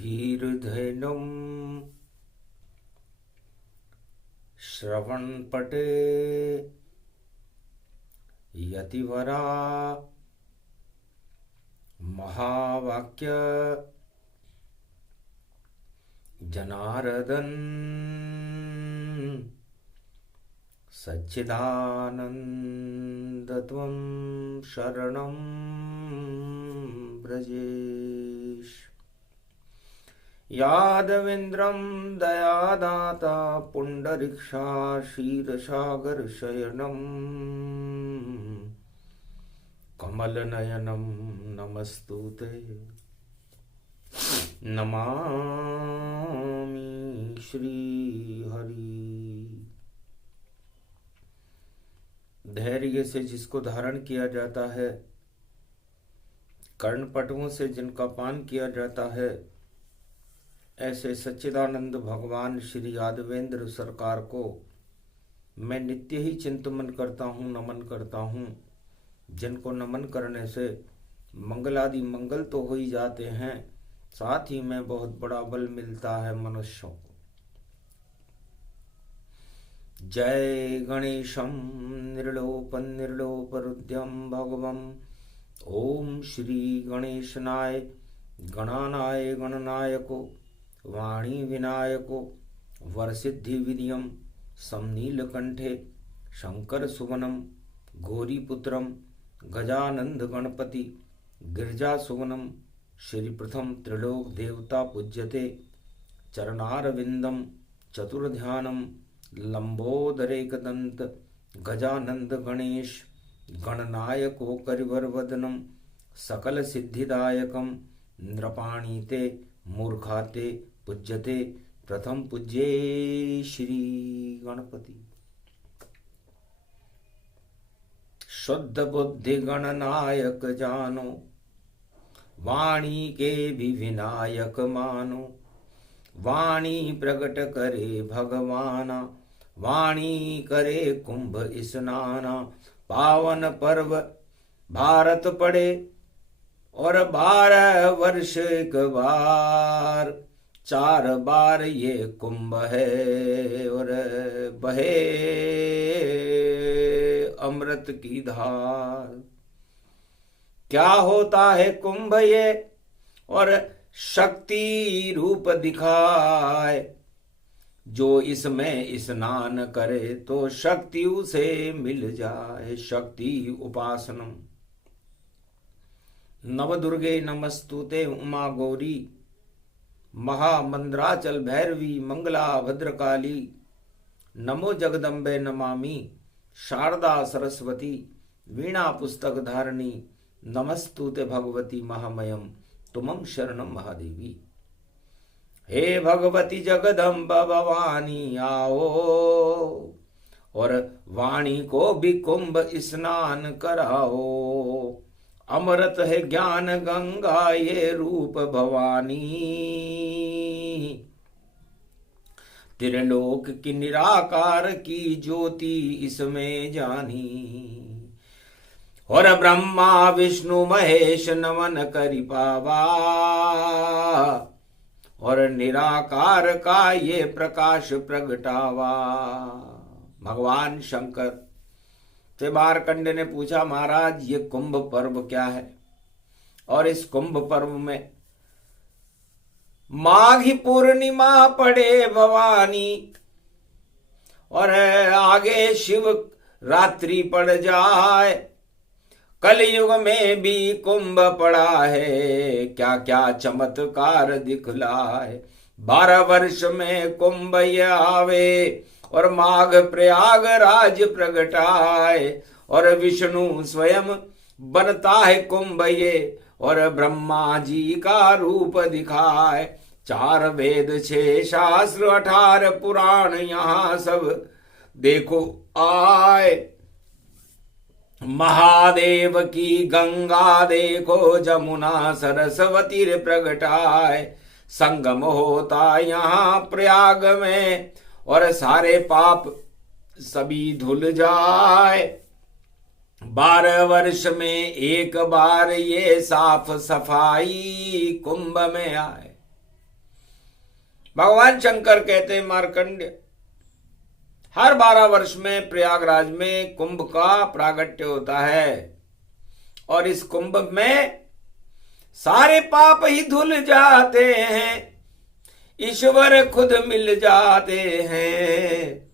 धीर्धैनं श्रवणपटे यतिवरा महावाक्य जनार्दन सच्चिदानंदत्वं शरणं व्रजेश। यादवेन्द्रं दयादाता पुंडरीक्षा क्षीरसागर शयनं कमलनयनं नमस्तुते नमामि श्रीहरि। धैर्य से जिसको धारण किया जाता है, कर्णपटुओं से जिनका पान किया जाता है, ऐसे सच्चिदानंद भगवान श्री यादवेंद्र सरकार को मैं नित्य ही चिंतन करता हूँ, नमन करता हूँ। जिनको नमन करने से मंगलादि मंगल तो हो ही जाते हैं, साथ ही में बहुत बड़ा बल मिलता है मनुष्यों को। जय गणेशं निर्लोपन निर्लोपरुद्यम भगवम। ओम श्री गणेशनाय गणानाय गणनायको वाणी विनायको वरसिद्धि विधियम समनीलकंठे शंकर सुवनम गौरीपुत्रम गजानंद गणपति गिरजा सुवनम श्री प्रथम त्रिलोक देवता पूज्यते चरणारविंदम चतुर्ध्यानम लंबोदरेकदंत गजानंद गणेश गणनायको करिवरवदनम सकल सिद्धिदायकम नृपाणीते मूर्खाते पूज्यते प्रथम पूज्ये श्री गणपति। शुद्ध बुद्धि गणनायक जानो वाणी के भी विनायक मानो। वाणी प्रकट करे भगवाना वाणी करे कुंभ स्नाना। पावन पर्व भारत पड़े और 12 वर्ष एक बार। 4 बार ये कुंभ है और बहे अमृत की धार। क्या होता है कुंभ ये और शक्ति रूप दिखाए। जो इसमें स्नान करे तो शक्ति उसे मिल जाए। शक्ति उपासनम। नवदुर्गे नमस्तुते उमा गौरी महामंद्राचल भैरवी मंगला भद्रकाली। नमो जगदम्बे नमामि शारदा सरस्वती वीणा पुस्तक धारणी। नमस्तुते भगवती महामयम तुमं शरणं महादेवी। हे भगवती जगदम्ब भवानी आओ और वाणी को भी कुंभ स्नान कराओ। अमृत है ज्ञान गंगा ये रूप भवानी। त्रिलोक की निराकार की ज्योति इसमें जानी। और ब्रह्मा विष्णु महेश नमन करि पावा। और निराकार का ये प्रकाश प्रगटावा। भगवान शंकर से मार्कंड ने पूछा, महाराज ये कुंभ पर्व क्या है? और इस कुंभ पर्व में माघी पूर्णिमा पड़े भवानी और आगे शिव रात्रि पड़ जाए। कलयुग में भी कुंभ पड़ा है, क्या क्या चमत्कार दिखलाए। 12 वर्ष में कुंभ ये आवे और माघ प्रयागराज प्रगटाए। और विष्णु स्वयं बनता है कुंभ ये और ब्रह्मा जी का रूप दिखाए। 4 वेद 6 शास्त्र 18 पुराण यहाँ सब देखो आए। महादेव की गंगा देखो जमुना सरस्वती रे प्रगटाए। संगम होता यहाँ प्रयाग में और सारे पाप सभी धुल जाए। 12 वर्ष में एक बार ये साफ सफाई कुंभ में आए। भगवान शंकर कहते हैं मार्कंडेय, हर 12 वर्ष में प्रयागराज में कुंभ का प्रागट्य होता है और इस कुंभ में सारे पाप ही धुल जाते हैं, ईश्वर खुद मिल जाते हैं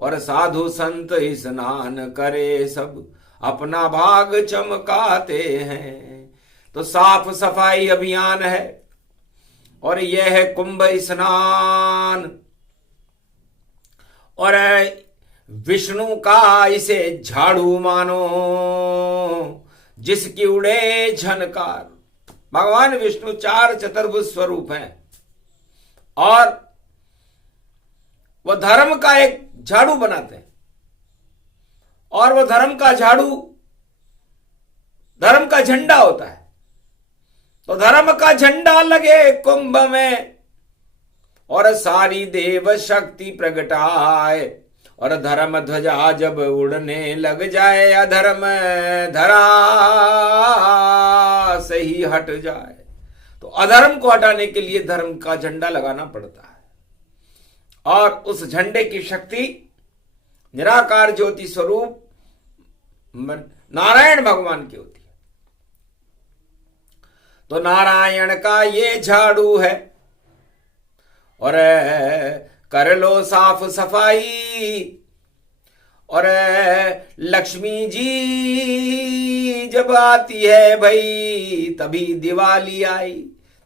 और साधु संत स्नान करे सब अपना भाग चमकाते हैं। तो साफ सफाई अभियान है और यह है कुंभ स्नान और विष्णु का इसे झाड़ू मानो जिसकी उड़े झनकार। भगवान विष्णु 4 चतुर्भुज स्वरूप हैं और वह धर्म का एक झाड़ू बनाते हैं और वह धर्म का झाड़ू धर्म का झंडा होता है। तो धर्म का झंडा लगे कुंभ में और सारी देव शक्ति प्रगटाए और धर्म ध्वजा जब उड़ने लग जाए अधर्म धरा से ही हट जाए। तो अधर्म को हटाने के लिए धर्म का झंडा लगाना पड़ता है और उस झंडे की शक्ति निराकार ज्योति स्वरूप नारायण भगवान की होती है। तो नारायण का ये झाड़ू है और कर लो साफ सफाई और लक्ष्मी जी जब आती है भाई तभी दिवाली आई।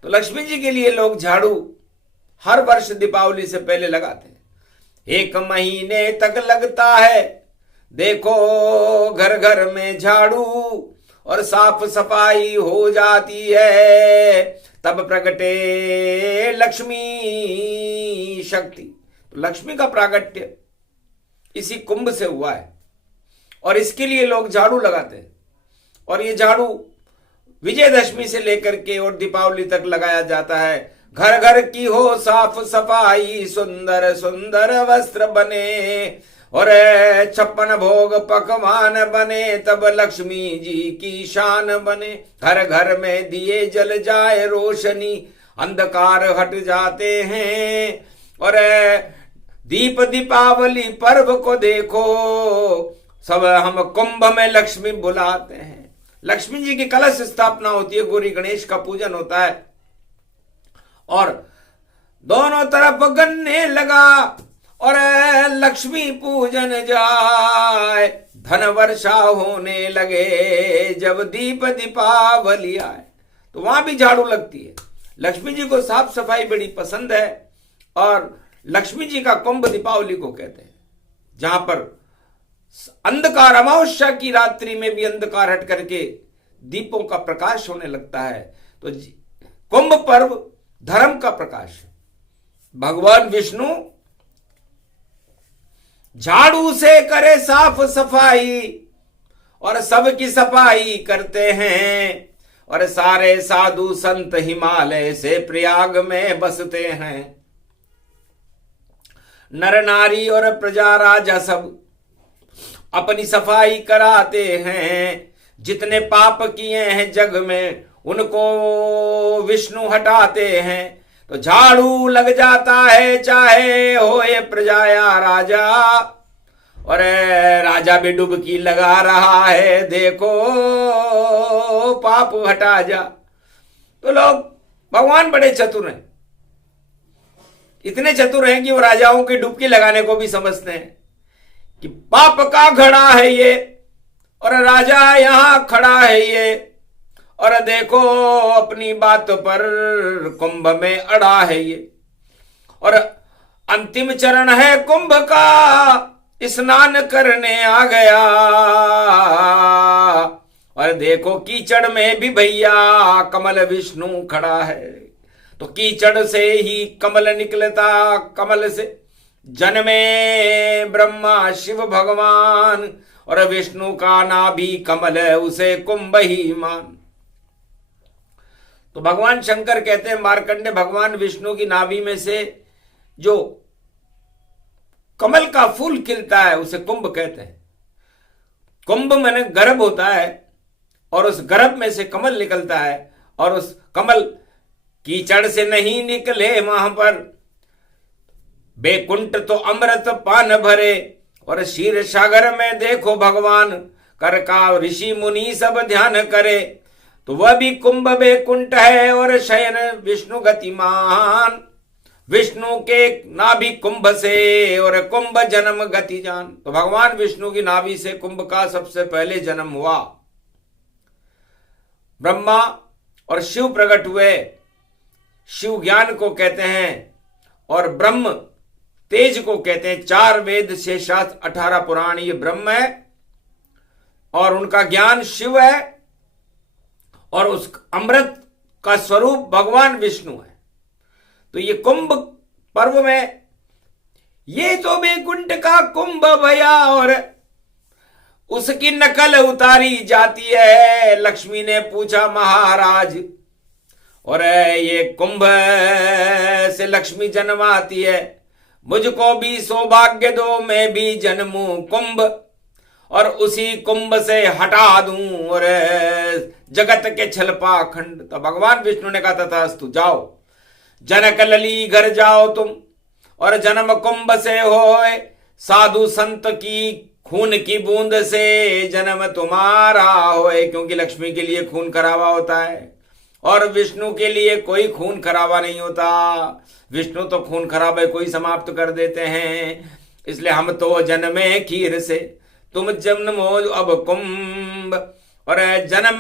तो लक्ष्मी जी के लिए लोग झाड़ू हर वर्ष दीपावली से पहले लगाते हैं। 1 महीने तक लगता है, देखो घर घर में झाड़ू और साफ सफाई हो जाती है, तब प्रगटे लक्ष्मी शक्ति। तो लक्ष्मी का प्रागट्य इसी कुंभ से हुआ है और इसके लिए लोग झाड़ू लगाते हैं और ये झाड़ू विजयदशमी से लेकर के और दीपावली तक लगाया जाता है। घर घर की हो साफ सफाई, सुंदर सुंदर वस्त्र बने और 56 भोग पकवान बने, तब लक्ष्मी जी की शान बने। घर घर में दिए जल जाए रोशनी, अंधकार हट जाते हैं और दीप दीपावली पर्व को देखो सब हम कुंभ में लक्ष्मी बुलाते हैं। लक्ष्मी जी की कलश स्थापना होती है, गौरी गणेश का पूजन होता है और दोनों तरफ गन्ने लगा और लक्ष्मी पूजन जाए, धन वर्षा होने लगे जब दीप दीपावली आए। तो वहां भी झाड़ू लगती है। लक्ष्मी जी को साफ सफाई बड़ी पसंद है और लक्ष्मी जी का कुंभ दीपावली को कहते हैं, जहां पर अंधकार अमावस्या की रात्रि में भी अंधकार हट करके दीपों का प्रकाश होने लगता है। तो कुंभ पर्व धर्म का प्रकाश है। भगवान विष्णु झाड़ू से करे साफ सफाई और सबकी सफाई करते हैं और सारे साधु संत हिमालय से प्रयाग में बसते हैं। नर नारी और प्रजा राजा सब अपनी सफाई कराते हैं। जितने पाप किए हैं जग में उनको विष्णु हटाते हैं। तो झाड़ू लग जाता है चाहे होए प्रजा या राजा और राजा भी डुबकी लगा रहा है, देखो पाप हटा जा। तो लोग भगवान बड़े चतुर हैं, इतने चतुर हैं कि वो राजाओं की डुबकी लगाने को भी समझते हैं कि पाप का घड़ा है ये और राजा यहां खड़ा है ये और देखो अपनी बात पर कुंभ में अड़ा है ये। और अंतिम चरण है कुंभ का, स्नान करने आ गया और देखो कीचड़ में भी भैया कमल विष्णु खड़ा है। तो कीचड़ से ही कमल निकलता, कमल से जन्मे ब्रह्मा शिव भगवान और विष्णु का नाभि कमल है, उसे कुंभ ही मान। तो भगवान शंकर कहते हैं मार्कंडे, भगवान विष्णु की नाभि में से जो कमल का फूल खिलता है उसे कुंभ कहते हैं। कुंभ माने गर्भ होता है और उस गर्भ में से कमल निकलता है और उस कमल कीचड़ से नहीं निकले, वहां पर बैकुंठ तो अमृत पान भरे, और क्षीर सागर में देखो भगवान, कर का ऋषि मुनि सब ध्यान करे। तो वह भी कुंभ बैकुंठ है, और शयन विष्णु गतिमान। विष्णु के नाभि कुंभ से, और कुंभ जन्म गति जान। तो भगवान विष्णु की नाभि से कुंभ का सबसे पहले जन्म हुआ। ब्रह्मा और शिव प्रकट हुए। शिव ज्ञान को कहते हैं, और ब्रह्म तेज को कहते हैं। 4 वेद, 6 शास्त्र, 18 पुराण, ये ब्रह्म है, और उनका ज्ञान शिव है, और उस अमृत का स्वरूप भगवान विष्णु है। तो ये कुंभ पर्व में ये तो बैकुंठ का कुंभ भया, और उसकी नकल उतारी जाती है। लक्ष्मी ने पूछा महाराज, और ये कुंभ से लक्ष्मी जन्माती है, मुझको भी सौभाग्य दो, मैं भी जन्मूं कुंभ, और उसी कुंभ से हटा दूं और जगत के छल पाखंड। तो भगवान विष्णु ने कहा तथास्तु, जाओ जनक लली घर जाओ तुम, और जन्म कुंभ से होए, साधु संत की खून की बूंद से जन्म तुम्हारा होए। क्योंकि लक्ष्मी के लिए खून खराबा होता है, और विष्णु के लिए कोई खून खराबा नहीं होता। विष्णु तो खून खराबे कोई समाप्त कर देते हैं। इसलिए हम तो जन्मे खीर से, तुम जन्मो अब कुंभ, और जन्म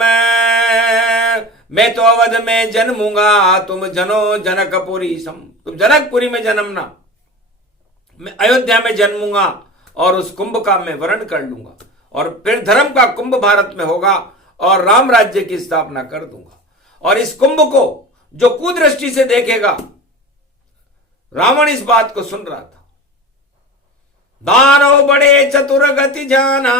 मैं तो अवध में जन्मूंगा, तुम जनो जनकपुरी सम। तुम जनकपुरी में जन्मना, मैं अयोध्या में जन्मूंगा, और उस कुंभ का मैं वर्ण कर लूंगा, और फिर धर्म का कुंभ भारत में होगा, और राम राज्य की स्थापना कर दूंगा। और इस कुंभ को जो कुदृष्टि से देखेगा, रावण इस बात को सुन रहा था। दानव बड़े चतुर गति जाना,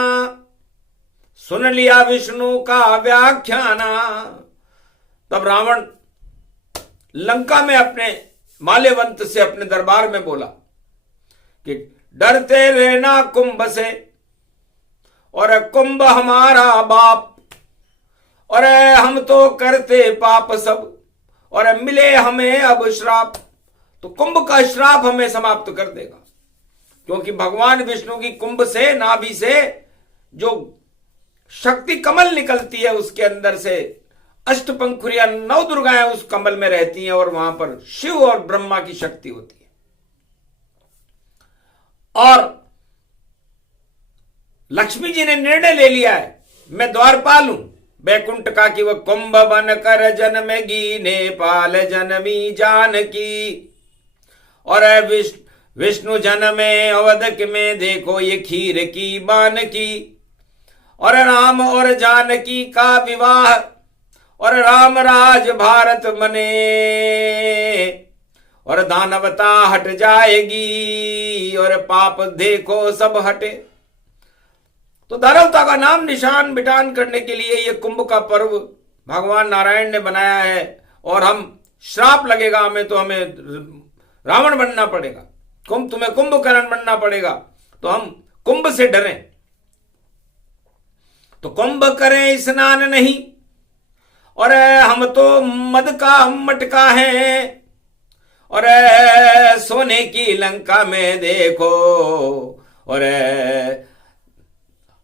सुन लिया विष्णु का व्याख्याना। तब रावण लंका में अपने माल्यवंत से अपने दरबार में बोला कि डरते रहना कुंभ से, और कुंभ हमारा बाप, और हम तो करते पाप सब, और मिले हमें अब श्राप। तो कुंभ का श्राप हमें समाप्त कर देगा, क्योंकि भगवान विष्णु की कुंभ से, नाभि से जो शक्ति कमल निकलती है, उसके अंदर से अष्टपंखुरियां 9 दुर्गाएं उस कमल में रहती हैं, और वहां पर शिव और ब्रह्मा की शक्ति होती है। और लक्ष्मी जी ने निर्णय ले लिया है, मैं द्वारपाल हूं बैकुंठ का, कि वह कुंभ बन कर जन्मेगी, नेपाल जनमी जानकी। और विष्णु जन्मे अवध में, देखो ये खीर की बान की। और राम और जानकी का विवाह, और राम राज भारत मने, और दानवता हट जाएगी, और पाप देखो सब हटे। तो दानवता का नाम निशान मिटान करने के लिए ये कुंभ का पर्व भगवान नारायण ने बनाया है। और हम श्राप लगेगा हमें, तो हमें रावण बनना पड़ेगा, तुम्हें कुंभकर्ण बनना पड़ेगा, तो हम कुंभ से डरें। तो कुंभ करें स्नान नहीं, और हम तो मद का मटका है, और सोने की लंका में देखो, और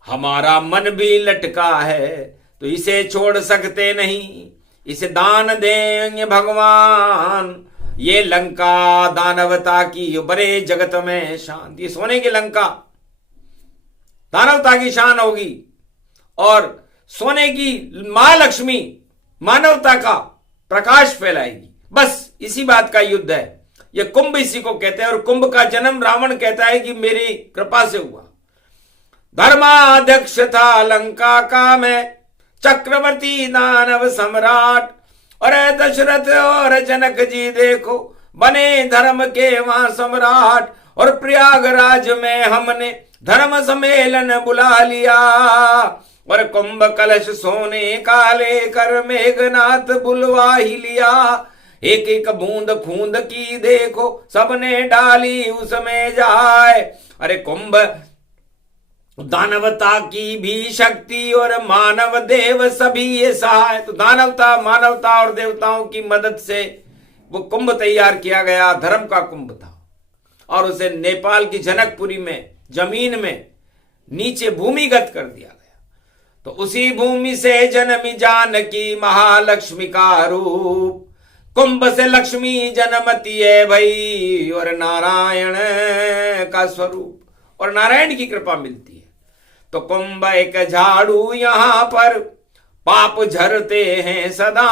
हमारा मन भी लटका है, तो इसे छोड़ सकते नहीं, इसे दान देंगे भगवान। ये लंका दानवता की बड़े जगत में शान, ये सोने की लंका दानवता की शान होगी, और सोने की मां लक्ष्मी मानवता का प्रकाश फैलाएगी। बस इसी बात का युद्ध है। ये कुंभ इसी को कहते हैं, और कुंभ का जन्म रावण कहता है कि मेरी कृपा से हुआ। धर्माध्यक्ष था लंका का मैं, चक्रवर्ती दानव सम्राट, और दशरथ और जनक जी देखो बने धर्म के वहां सम्राट। और प्रयागराज में हमने धर्म सम्मेलन बुला लिया, और कुंभ कलश सोने का लेकर मेघनाथ बुलवा ही लिया। एक एक बूंद खूंद की देखो सबने डाली उसमें जाए। अरे कुंभ दानवता की भी शक्ति, और मानव देव सभी ये सहाय। तो दानवता, मानवता और देवताओं की मदद से वो कुंभ तैयार किया गया, धर्म का कुंभ था। और उसे नेपाल की जनकपुरी में जमीन में नीचे भूमिगत कर दिया गया। तो उसी भूमि से जन्मी जानकी महालक्ष्मी का रूप, कुंभ से लक्ष्मी जन्मती है भई और नारायण का स्वरूप, और नारायण की कृपा मिलती है। तो कुंभ एक झाड़ू यहां पर पाप झरते हैं सदा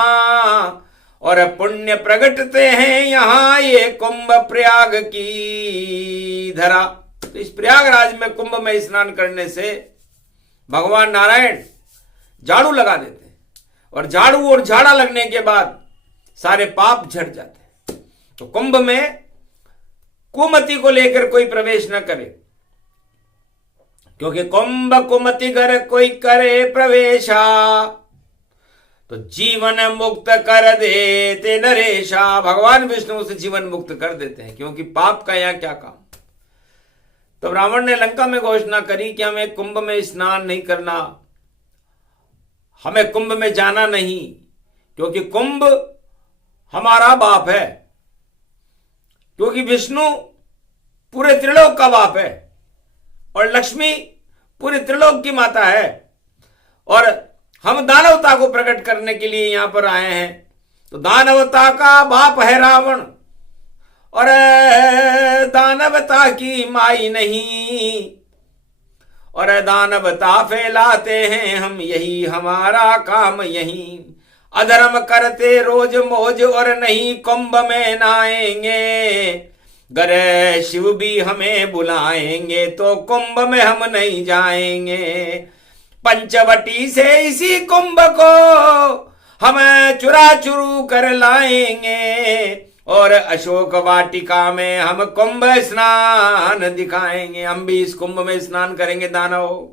और पुण्य प्रगटते हैं यहां ये कुंभ प्रयाग की धरा। तो इस प्रयागराज में कुंभ में स्नान करने से भगवान नारायण झाड़ू लगा देते हैं और झाड़ू और झाड़ा लगने के बाद सारे पाप झड़ जाते हैं। तो कुंभ में कुमति को लेकर कोई प्रवेश न करे, क्योंकि कुंभ कुमति घर कोई करे प्रवेशा तो जीवन मुक्त कर देते नरेशा। भगवान विष्णु से जीवन मुक्त कर देते हैं, क्योंकि पाप का यहां क्या काम। तो रावण ने लंका में घोषणा करी कि हमें कुंभ में स्नान नहीं करना, हमें कुंभ में जाना नहीं, क्योंकि कुंभ हमारा बाप है, क्योंकि विष्णु पूरे त्रिलोक का बाप है और लक्ष्मी पूरे त्रिलोक की माता है, और हम दानवता को प्रकट करने के लिए यहां पर आए हैं। तो दानवता का बाप है रावण और दानवता की माई नहीं, और दानवता फैलाते हैं हम, यही हमारा काम यही। अधर्म करते रोज मौज और नहीं कुंभ में नहाएंगे, गर शिव भी हमें बुलाएंगे तो कुंभ में हम नहीं जाएंगे। पंचवटी से इसी कुंभ को हम चुरा चुरू कर लाएंगे और अशोक वाटिका में हम कुंभ स्नान दिखाएंगे। हम भी इस कुंभ में स्नान करेंगे दानव।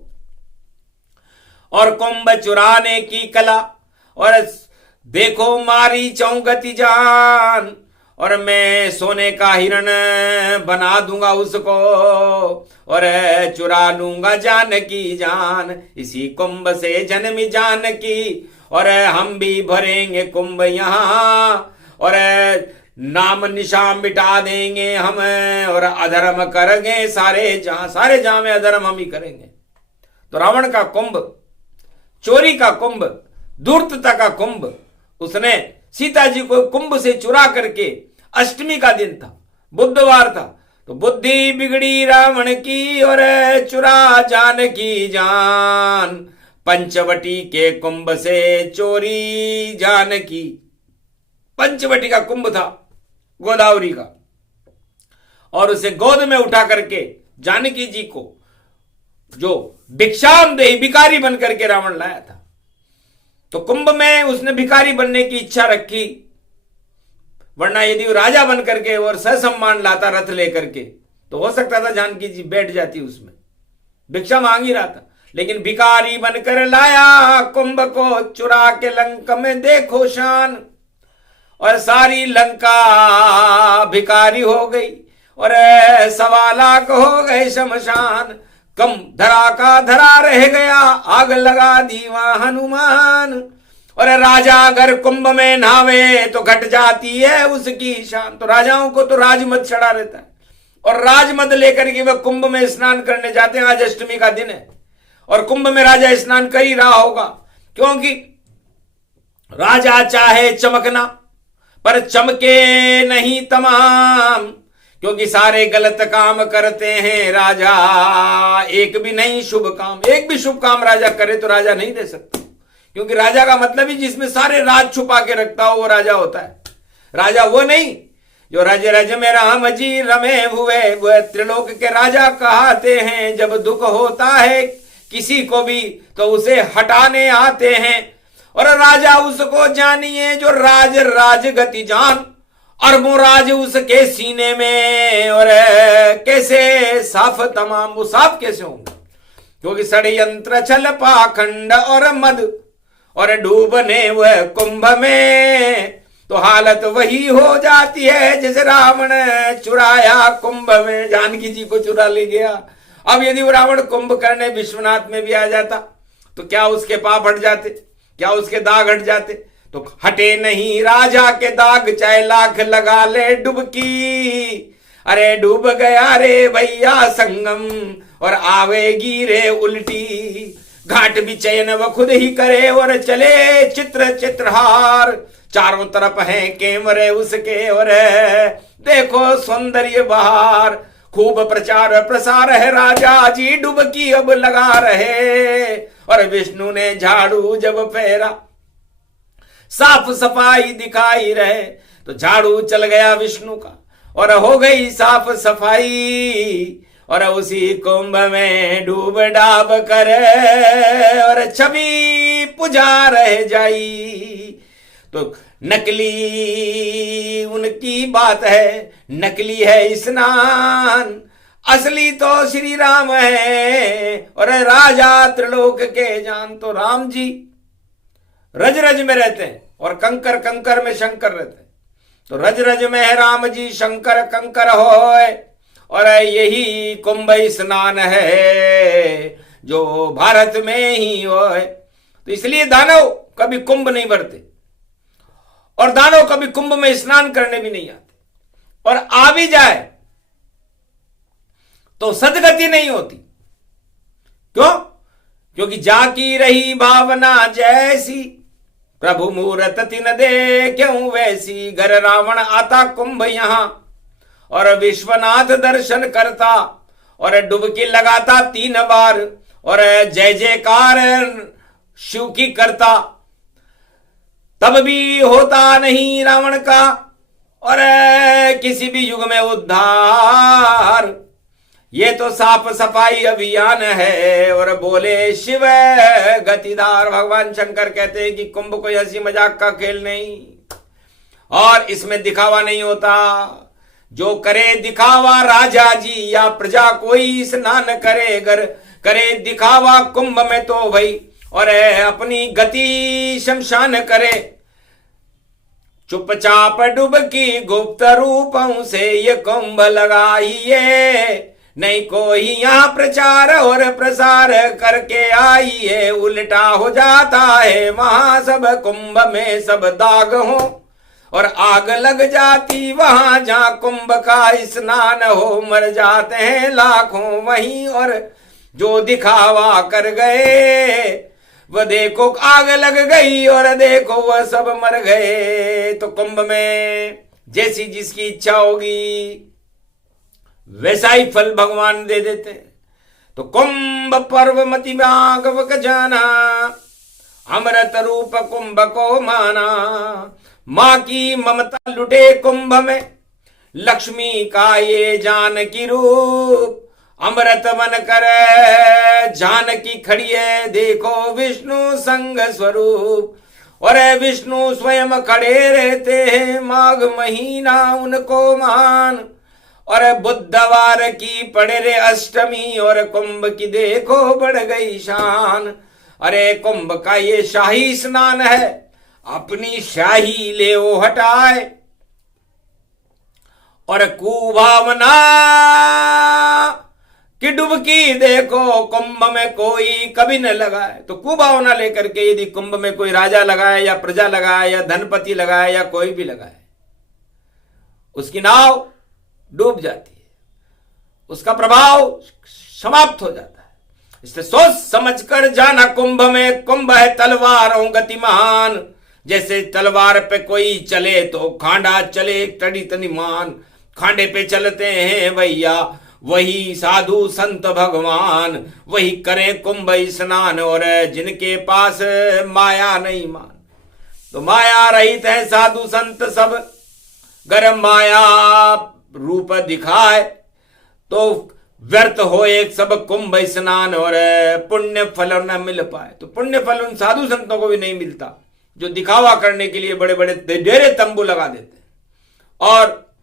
और कुंभ चुराने की कला, और देखो मारी चौगति जान, और मैं सोने का हिरण बना दूंगा उसको और चुरा लूंगा जानकी जान। इसी कुंभ से जन्मी जानकी और हम भी भरेंगे कुंभ यहां और नाम निशान मिटा देंगे हम और अधर्म करेंगे सारे जहां में अधर्म हम ही करेंगे। तो रावण का कुंभ, चोरी का कुंभ, धूर्तता का कुंभ, उसने सीता जी को कुंभ से चुरा करके, अष्टमी का दिन था, बुधवार था, तो बुद्धि बिगड़ी रावण की और चुरा जानकी जान। पंचवटी के कुंभ से चोरी जानकी। पंचवटी का कुंभ था गोदावरी का, और उसे गोद में उठा करके जानकी जी को जो भिक्षाम देही भिखारी बन करके रावण लाया था। तो कुंभ में उसने भिखारी बनने की इच्छा रखी, वरना यदि वो राजा बन करके और ससम्मान लाता रथ लेकर के तो हो सकता था जानकी जी बैठ जाती उसमें, भिक्षा मांग ही रहा था। लेकिन भिखारी बनकर लाया कुंभ को चुरा के लंका में, देखो शान। और सारी लंका भिखारी हो गई और 1.25 लाख हो गए शमशान। कम धरा का धरा रह गया, आग लगा दी वहां हनुमान। और राजा अगर कुंभ में नहावे तो घट जाती है उसकी शान। तो राजाओं को तो राजमद चढ़ा रहता है और राजमद लेकर के वह कुंभ में स्नान करने जाते हैं। आज अष्टमी का दिन है और कुंभ में राजा स्नान कर ही रहा होगा, क्योंकि राजा चाहे चमकना पर चमके नहीं तमाम, क्योंकि सारे गलत काम करते हैं राजा, एक भी नहीं शुभ काम। एक भी शुभ काम राजा करे तो राजा नहीं दे सकता, क्योंकि राजा का मतलब ही जिसमें सारे राज छुपा के रखता हो वो राजा होता है। राजा वो नहीं जो राज रज में राम जी रमे हुए, वह त्रिलोक के राजा कहते हैं। जब दुख होता है किसी को भी तो उसे हटाने आते हैं, और राजा उसको जानिए जो राज गति जान। अरबों राज उसके सीने में, और कैसे साफ तमाम, वो साफ कैसे होंगे, क्योंकि षड्यंत्र छल पाखंड और मद और डूबने वह कुंभ में, तो हालत वही हो जाती है जैसे रावण चुराया कुंभ में, जानकी जी को चुरा ले गया। अब यदि वो रावण कुंभ करने विश्वनाथ में भी आ जाता तो क्या उसके पाप हट जाते, क्या उसके दाग हट जाते? तो हटे नहीं राजा के दाग, चाहे लाख लगा ले डुबकी। अरे डूब गया रे भैया संगम और आवेगी रे उल्टी। घाट भी चयन वो खुद ही करे और चले चित्र चित्रहार। चारों तरफ है कैमरे उसके और देखो सौंदर्य बहार। खूब प्रचार प्रसार है राजा जी डुबकी अब लगा रहे। और विष्णु ने झाड़ू जब फेरा साफ सफाई दिखाई रहे। तो झाड़ू चल गया विष्णु का और हो गई साफ सफाई। और उसी कुंभ में डूब डाब कर और छवि पुजा रह जाई। तो नकली उनकी बात है, नकली है स्नान, असली तो श्री राम है और राजा त्रिलोक के जान। तो राम जी रज रज में रहते हैं और कंकर कंकर में शंकर रहते हैं। तो रज रज में है राम जी, शंकर कंकर होए। और यही कुंभ स्नान है जो भारत में ही होए। तो इसलिए दानव कभी कुंभ नहीं भरते और दानव कभी कुंभ में स्नान करने भी नहीं आते। और आ भी जाए तो सदगति नहीं होती। क्यों? क्योंकि जाकी रही भावना जैसी, प्रभु मूरत तिन दे क्यों वैसी। घर रावण आता कुंभ यहां और विश्वनाथ दर्शन करता और डुबकी लगाता 3 बार और जय जयकार शिव की करता। तब भी होता नहीं रावण का और किसी भी युग में उद्धार। ये तो साफ सफाई अभियान है। और बोले शिव गतिदार। भगवान शंकर कहते हैं कि कुंभ कोई हंसी मजाक का खेल नहीं और इसमें दिखावा नहीं होता। जो करे दिखावा राजा जी या प्रजा कोई स्नान करे, अगर करे दिखावा कुंभ में तो भाई और अपनी गति शमशान करे। चुपचाप डुबकी गुप्त रूपों से ये कुंभ लगाइए। नहीं कोई यहाँ प्रचार और प्रसार करके आइए। उल्टा हो जाता है वहां सब कुंभ में सब दाग हो और आग लग जाती वहां जहां कुंभ का स्नान हो। मर जाते हैं लाखों वहीं और जो दिखावा कर गए वह देखो आग लग गई और देखो वह सब मर गए। तो कुंभ में जैसी जिसकी इच्छा होगी वैसा ही फल भगवान दे देते। तो कुंभ पर्व मति भागवक जाना, अमृत रूप कुंभ को माना। मां की ममता लुटे कुंभ में, लक्ष्मी का ये जानकी रूप। अमृत बन कर जानकी खड़ी है देखो विष्णु संग स्वरूप। और विष्णु स्वयं खड़े रहते हैं माघ महीना उनको मान। और बुधवार की पड़े रे अष्टमी और कुंभ की देखो बढ़ गई शान। अरे कुंभ का ये शाही स्नान है, अपनी शाही ले वो हटाए। और कुभावना कि डुबकी देखो कुंभ में कोई कभी न लगाए। तो कुभावना लेकर के यदि कुंभ में कोई राजा लगाए या प्रजा लगाए या धनपति लगाए या कोई भी लगाए, उसकी नाव डूब जाती है, उसका प्रभाव समाप्त हो जाता है। इसलिए सोच समझकर जाना कुंभ में। कुंभ है तलवारों गतिमान। जैसे तलवार पे कोई चले तो खांडा चले टड़ी तनीमान। खांडे पे चलते हैं भैया वही साधु संत भगवान। वही करें कुंभ स्नान और जिनके पास माया नहीं मान। तो माया रहित है साधु संत सब। गर माया रूप दिखाए तो व्यर्थ हो एक सब कुंभ स्नान और पुण्य फल न मिल पाए। तो पुण्य फल उन साधु संतों को भी नहीं मिलता जो दिखावा करने के लिए बड़े बड़े डेरे तंबू लगा देते हैं और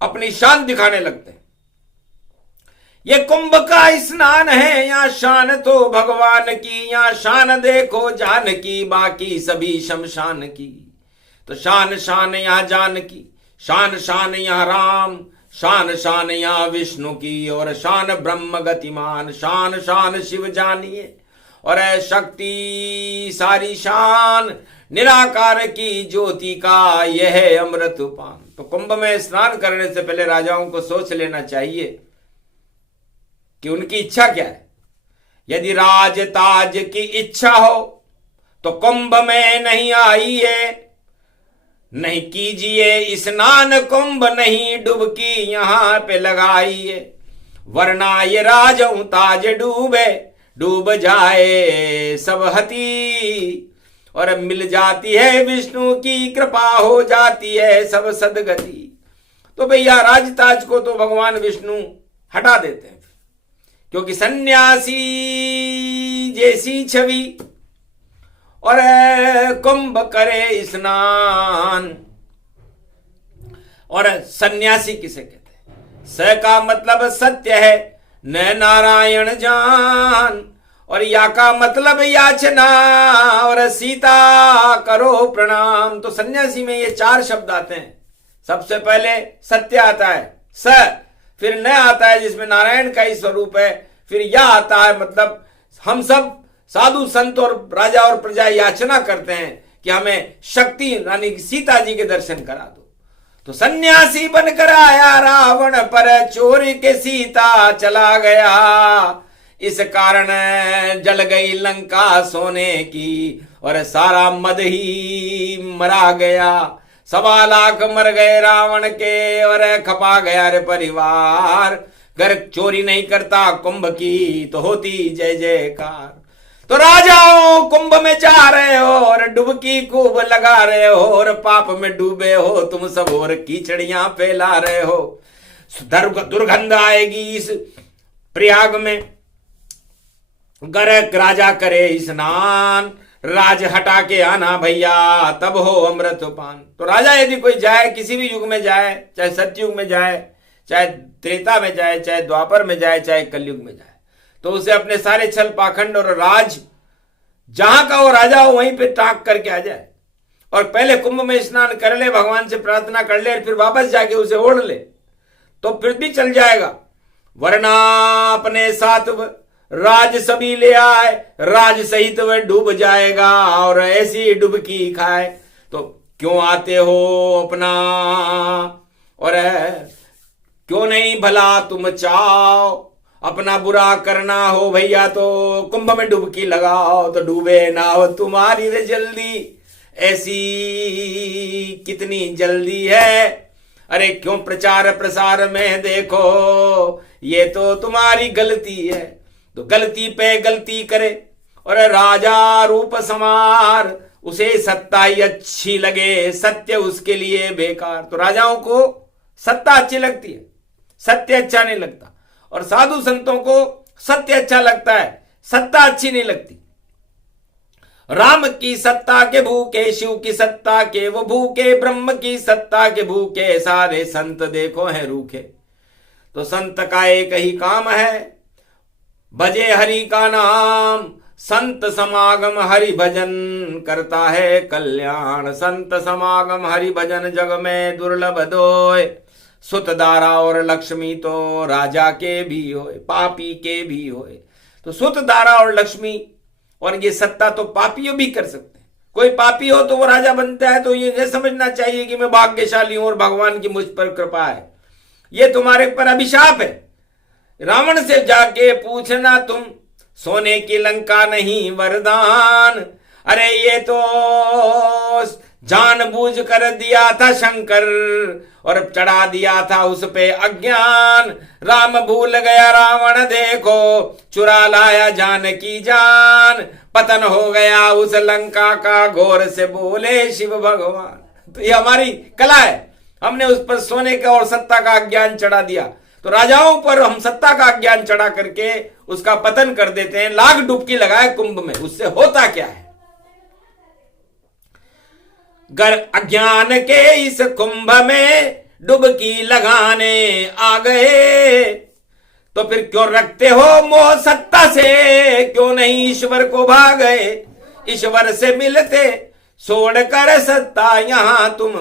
अपनी शान दिखाने लगते हैं। ये कुंभ का स्नान है, यहाँ शान तो भगवान की। यहाँ शान देखो जान की, बाकी सभी शमशान की। तो शान शान यहाँ जान की, शान शान यहाँ राम, शान शान यहाँ विष्णु की। और शान ब्रह्म गतिमान, शान शान शिव जानिए। और शक्ति सारी शान निराकार की ज्योति का यह अमृत पान। तो कुंभ में स्नान करने से पहले राजाओं को सोच लेना चाहिए कि उनकी इच्छा क्या है। यदि राज ताज की इच्छा हो तो कुंभ में नहीं आइए, नहीं कीजिए स्नान कुंभ, नहीं डुबकी यहां पे लगाइए, वरना ये राजों ताज डूबे, डूब जाए सब हती, और मिल जाती है विष्णु की कृपा, हो जाती है सब सदगति। तो भैया राजताज को तो भगवान विष्णु हटा देते हैं, क्योंकि सन्यासी जैसी छवि और कुंभ करे स्नान। और सन्यासी किसे कहते हैं? स का मतलब सत्य है, न नारायण जान, और या का मतलब याचना, और सीता करो प्रणाम। तो सन्यासी में ये 4 शब्द आते हैं। सबसे पहले सत्य आता है स, फिर न आता है जिसमें नारायण का ही स्वरूप है, फिर या आता है मतलब हम सब साधु संत और राजा और प्रजा याचना करते हैं कि हमें शक्ति यानी सीता जी के दर्शन करा दो। तो सन्यासी बनकर आया रावण पर, चोरी के सीता चला गया, इस कारण जल गई लंका सोने की, और सारा मद ही मरा गया। 1.25 लाख मर गए रावण के, और खपा गया रे परिवार। घर चोरी नहीं करता कुंभ की तो होती जय जयकार। तो राजाओं कुंभ में जा रहे हो और डुबकी खूब लगा रहे हो, और पाप में डूबे हो तुम सब, और कीचड़ियां फैला रहे हो। दुर्गंध आएगी इस प्रयाग में, गर्क राजा करे स्नान, राज हटा के आना भैया, तब हो अमृत पान। तो राजा यदि कोई जाए, किसी भी युग में जाए, चाहे सतयुग में जाए, चाहे त्रेता में जाए, चाहे द्वापर में जाए, चाहे कलयुग में जाए, तो उसे अपने सारे छल पाखंड और राज जहां का वो राजा हो वहीं पे टाक करके आ जाए, और पहले कुंभ में स्नान कर ले, भगवान से प्रार्थना कर ले, फिर वापस जाके उसे ओढ़ ले, तो फिर भी चल जाएगा। वरना अपने साथ राज सभी ले आए, राज सहित वह डूब जाएगा, और ऐसी डुबकी खाए। तो क्यों आते हो अपना, और क्यों नहीं भला तुम चाहो अपना बुरा करना हो भैया, तो कुंभ में डुबकी लगाओ तो डूबे ना हो तुम्हारी रे जल्दी, ऐसी कितनी जल्दी है। अरे क्यों प्रचार प्रसार में देखो, ये तो तुम्हारी गलती है। तो गलती पे गलती करे, और राजा रूप समार, उसे सत्ता ही अच्छी लगे, सत्य उसके लिए बेकार। तो राजाओं को सत्ता अच्छी लगती है, सत्य अच्छा नहीं लगता, और साधु संतों को सत्य अच्छा लगता है, सत्ता अच्छी नहीं लगती। राम की सत्ता के भूखे, शिव की सत्ता के वो भूखे, ब्रह्म की सत्ता के भूखे, सारे संत देखो हैं रूखे। तो संत का एक ही काम है, भजे हरि का नाम, संत समागम हरि भजन करता है कल्याण। संत समागम हरि भजन जग में दुर्लभ दोय, सुत दारा और लक्ष्मी तो राजा के भी होए, पापी के भी होए। तो सुत दारा और लक्ष्मी और ये सत्ता तो पापियों भी कर सकते हैं। कोई पापी हो तो वो राजा बनता है, तो ये समझना चाहिए कि मैं भाग्यशाली हूं और भगवान की मुझ पर कृपा है। ये तुम्हारे पर अभिशाप है। रावण से जाके पूछना तुम, सोने की लंका नहीं वरदान। अरे ये तो जानबूझ कर दिया था शंकर, और चढ़ा दिया था उस पे अज्ञान। राम भूल गया रावण देखो, चुरा लाया जान की जान। पतन हो गया उस लंका का, घोर से बोले शिव भगवान। तो ये हमारी कला है, हमने उस पर सोने का और सत्ता का अज्ञान चढ़ा दिया। तो राजाओं पर हम सत्ता का अज्ञान चढ़ा करके उसका पतन कर देते हैं। लाख डुबकी लगाए कुंभ में, उससे होता क्या है? गर अज्ञान के इस कुंभ में डुबकी लगाने आ गए, तो फिर क्यों रखते हो मोह सत्ता से, क्यों नहीं ईश्वर को भागे? ईश्वर से मिलते छोड़कर सत्ता यहां तुम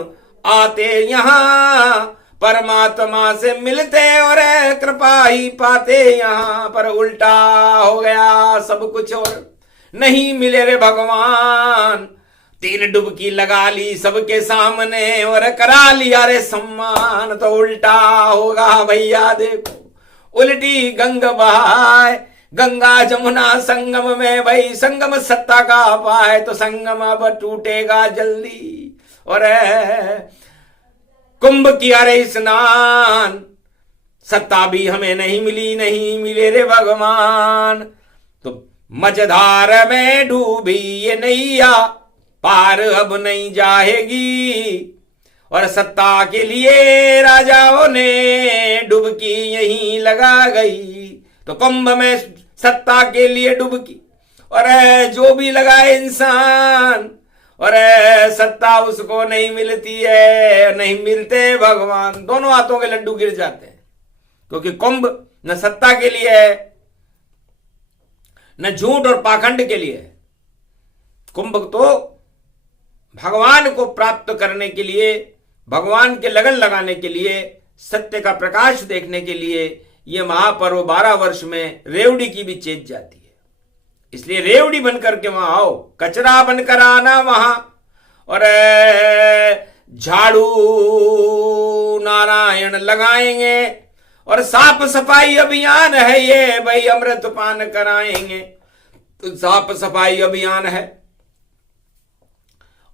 आते, यहां परमात्मा से मिलते और कृपा ही पाते यहां। पर उल्टा हो गया सब कुछ और नहीं मिले रे भगवान। 3 डुबकी लगा ली सबके सामने और करा लिया रे सम्मान। तो उल्टा होगा भैया देखो, उल्टी गंगा बहाए, गंगा जमुना संगम में भाई संगम सत्ता का पाए, तो संगम अब टूटेगा जल्दी। और कुंभ किया रे स्नान, सत्ता भी हमें नहीं मिली, नहीं मिले रे भगवान। तो मझधार में डूबी ये नैया, पार अब नहीं जाएगी। और सत्ता के लिए राजाओं ने डुबकी यहीं लगा गई। तो कुंभ में सत्ता के लिए डुबकी, और जो भी लगाए इंसान, और सत्ता उसको नहीं मिलती है, नहीं मिलते भगवान। दोनों हाथों के लड्डू गिर जाते हैं, क्योंकि कुंभ न सत्ता के लिए है, न झूठ और पाखंड के लिए है। कुंभ तो भगवान को प्राप्त करने के लिए, भगवान के लगन लगाने के लिए, सत्य का प्रकाश देखने के लिए यह महापर्व 12 वर्ष में रेवड़ी की भी चेत जाती है। इसलिए रेवड़ी बनकर के वहां आओ, कचरा बनकर आना वहां, और झाड़ू नारायण लगाएंगे, और साफ सफाई अभियान है ये भाई, अमृत पान कराएंगे। तो साफ सफाई अभियान है,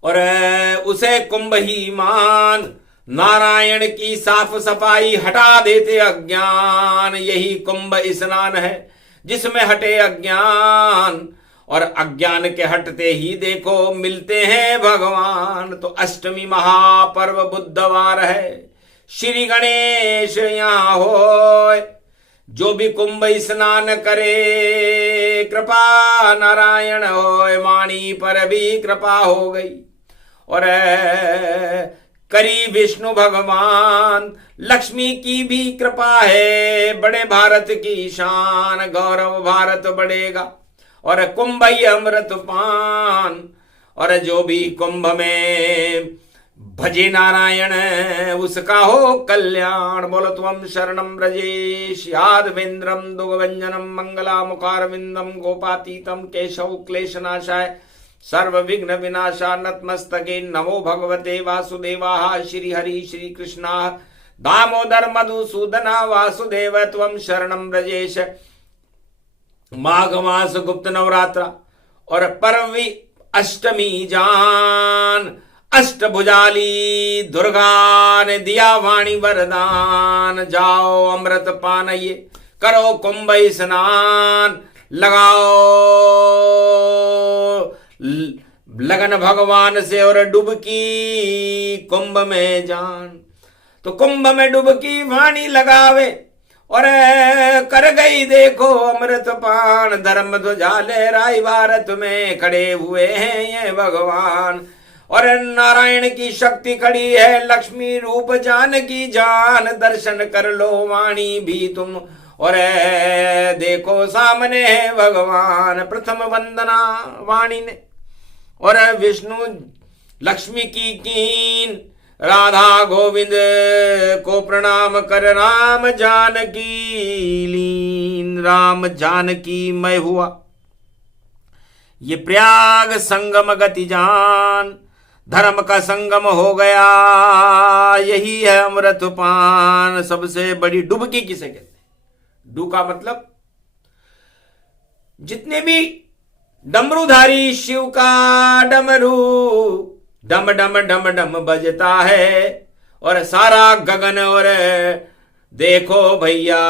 और उसे कुंभ ही मान, नारायण की साफ सफाई हटा देते अज्ञान। यही कुंभ स्नान है जिसमें हटे अज्ञान, और अज्ञान के हटते ही देखो मिलते हैं भगवान। तो अष्टमी महापर्व बुधवार है, श्री गणेश यहाँ हो। जो भी कुंभ स्नान करे कृपा नारायण होय, वाणी पर भी कृपा हो गई। और करी विष्णु भगवान, लक्ष्मी की भी कृपा है। बड़े भारत की शान, गौरव भारत बढ़ेगा, और कुंभ ही अमृत पान। और जो भी कुंभ में भजे नारायण उसका हो कल्याण। बोलो त्वम शरणम ब्रजेश यादवेन्द्रम दुगवंजनम मंगलामुखारविंदम गोपातीतम केशव क्लेशनाशाय सर्व विघ्न विनाशा नतमस्तके नमो भगवते वासुदेवाः। श्री हरि श्री कृष्णा दामोदर मधुसूदना वासुदेव त्वम शरणम ब्रजेश। माघ मास गुप्त नवरात्रा और पर्वी अष्टमी जान, अष्टभुजाली दुर्गा ने दिया वाणी वरदान। जाओ अमृत पान ये करो कुंभ स्नान, लगाओ लगन भगवान से और डुबकी कुंभ में जान। तो कुंभ में डुबकी वाणी लगावे और कर गई देखो अमृत पान। धर्म ध्वजा लहराई भारत में, खड़े हुए हैं ये भगवान। और नारायण की शक्ति खड़ी है, लक्ष्मी रूप जान की जान। दर्शन कर लो वाणी भी तुम, और देखो सामने है भगवान। प्रथम वंदना वाणी ने और विष्णु लक्ष्मी की कीन। राधा गोविंद को प्रणाम कर राम जानकी लीन। राम जानकी मय हुआ ये प्रयाग संगम गति जान। धर्म का संगम हो गया, यही है अमृत पान। सबसे बड़ी डुबकी किसे कहते हैं? डू का मतलब जितने भी डमरूधारी शिव का डमरू डम डम डम डम बजता है, और सारा गगन और देखो भैया,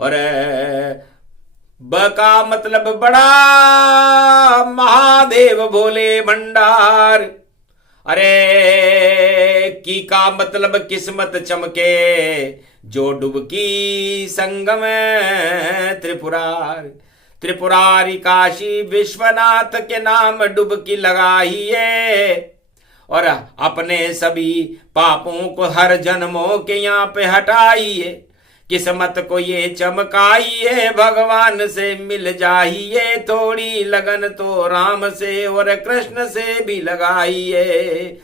और ब का मतलब बड़ा महादेव भोले भंडार। अरे की का मतलब किस्मत चमके, जो डुबकी संगम त्रिपुरार। त्रिपुरारी काशी विश्वनाथ के नाम डुबकी लगाइए, और अपने सभी पापों को हर जन्मों के यहाँ पे हटाइए। किस्मत को ये चमकाइए, भगवान से मिल जाइए। थोड़ी लगन तो राम से और कृष्ण से भी लगाइए।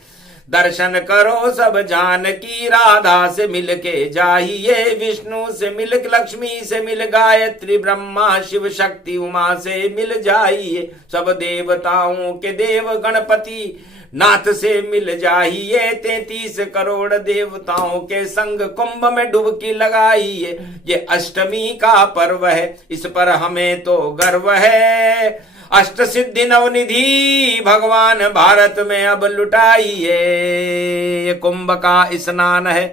दर्शन करो सब जानकी, राधा से मिल के जाइए, विष्णु से मिल लक्ष्मी से मिल गायत्री, ब्रह्मा शिव शक्ति उमा से मिल जाइए, सब देवताओं के देव गणपति नाथ से मिल जाइए, 33 करोड़ देवताओं के संग कुंभ में डुबकी लगाइए। ये अष्टमी का पर्व है, इस पर हमें तो गर्व है, अष्ट सिद्धि नवनिधि भगवान भारत में अब लुटाइए। ये कुंभ का स्नान है,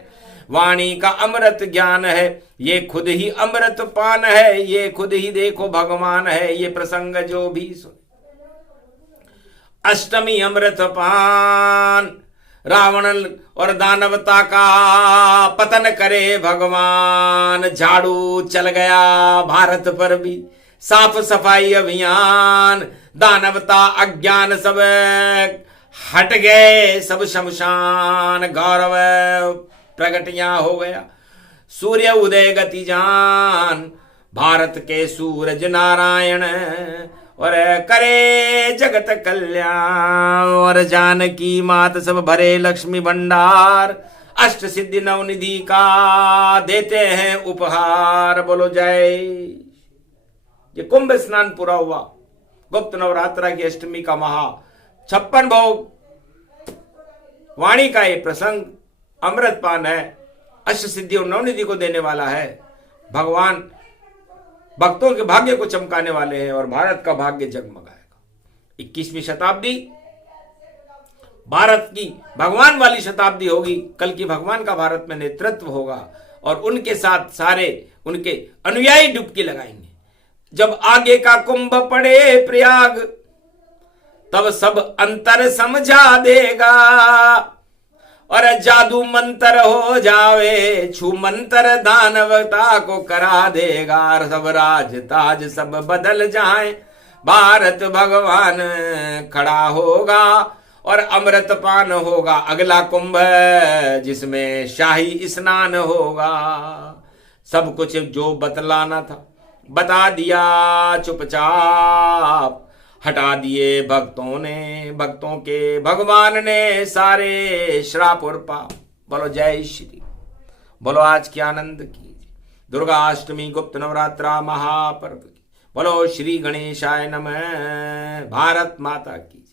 वाणी का अमृत ज्ञान है, ये खुद ही अमृत पान है, ये खुद ही देखो भगवान है, ये प्रसंग जो भी सुन। अष्टमी अमृत पान, रावण और दानवता का पतन करे भगवान, झाड़ू चल गया भारत पर भी, साफ सफाई अभियान, दानवता अज्ञान सब हट गए, सब शमशान, गौरव प्रगटियां हो गया, सूर्य उदय गति जान, भारत के सूरज नारायण, और करे जगत कल्याण, और जानकी मात सब भरे लक्ष्मी भंडार, अष्ट सिद्धि नवनिधि का देते हैं उपहार। बोलो जय। ये कुंभ स्नान पूरा हुआ, गुप्त नवरात्रा की अष्टमी का महा 56 भोग वाणी का ये प्रसंग अमृत पान है, अष्ट सिद्धि और नवनिधि को देने वाला है। भगवान भक्तों के भाग्य को चमकाने वाले हैं और भारत का भाग्य जगमगाएगा। 21वीं शताब्दी भारत की भगवान वाली शताब्दी होगी, कल की भगवान का भारत में नेतृत्व होगा और उनके साथ सारे उनके अनुयायी डुबकी लगाएंगे। जब आगे का कुंभ पड़े प्रयाग, तब सब अंतर समझा देगा, और जादू मंत्र हो जावे, छू मंत्र दानवता को करा देगा, सब राज ताज सब बदल जाए, भारत भगवान खड़ा होगा और अमृत पान होगा। अगला कुंभ जिसमें शाही स्नान होगा। सब कुछ जो बतलाना था बता दिया चुपचाप, हटा दिए भक्तों ने, भक्तों के भगवान ने सारे श्राप और पाप। बोलो जय श्री, बोलो आज की आनंद की दुर्गा अष्टमी गुप्त नवरात्रा महापर्व की, बोलो श्री गणेशाय नमः, भारत माता की।